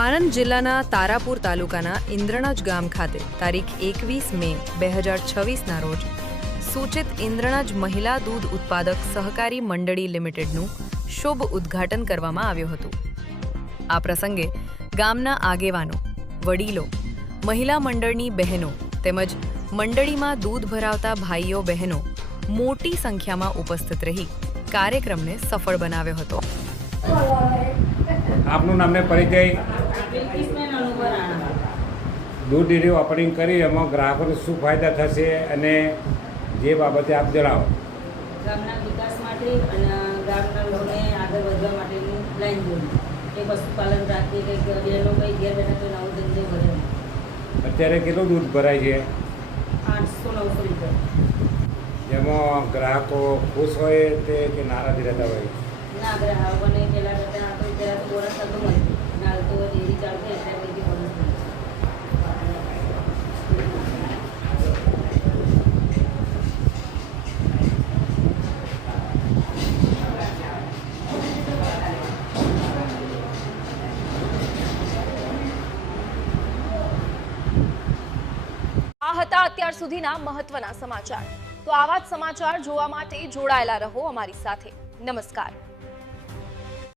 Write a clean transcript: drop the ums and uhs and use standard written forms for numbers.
આણંદ જિલ્લાના તારાપુર તાલુકાના ઇન્દ્રણજ ગામ ખાતે તારીખ 21 મે 2026ના રોજ સૂચિત ઇન્દ્રણજ મહિલા દૂધ ઉત્પાદક સહકારી મંડળી લિમિટેડનું શુભ ઉદ્ઘાટન કરવામાં આવ્યું હતું। આ પ્રસંગે ગામના આગેવાનો, વડીલો, મહિલા મંડળની બહેનો તેમજ મંડળીમાં દૂધ ભરાવતા ભાઈઓ બહેનો મોટી સંખ્યામાં ઉપસ્થિત રહી કાર્યક્રમને સફળ બનાવ્યો હતો। આપનું નામને પરિચય? દૂધ ડેરી ઓપનિંગ કરી એમાં ગ્રાહકોને શું ફાયદા થશે અને જે બાબતે આપ જણાવો। ગામના વિકાસ માટે અને ગામના લોકોને આગળ વધવા માટેની લાઈન દોરી એ પશુપાલન રાખીએ કે બહેનો કંઈ ઘેર બેઠા તો નવો ધંધો કરે। અત્યારે કેટલું દૂધ ભરાય છે? 800-900 લીટર। જેમાં ગ્રાહકો ખુશ હોય તે કે નારાજ રહેતા હોય? ના ગ્રાહકોને પહેલાં કરતાં આપણે પહેલાં તો બોનસ થતો મળતું અને હાલ તો ડેરી ચાલશે એટલે કંઈથી બોનસ મળે। આ હતા અત્યાર સુધીના મહત્વના સમાચાર। તો આવા જ સમાચાર જોવા માટે જોડાયેલા રહો અમારી સાથે। નમસ્કાર।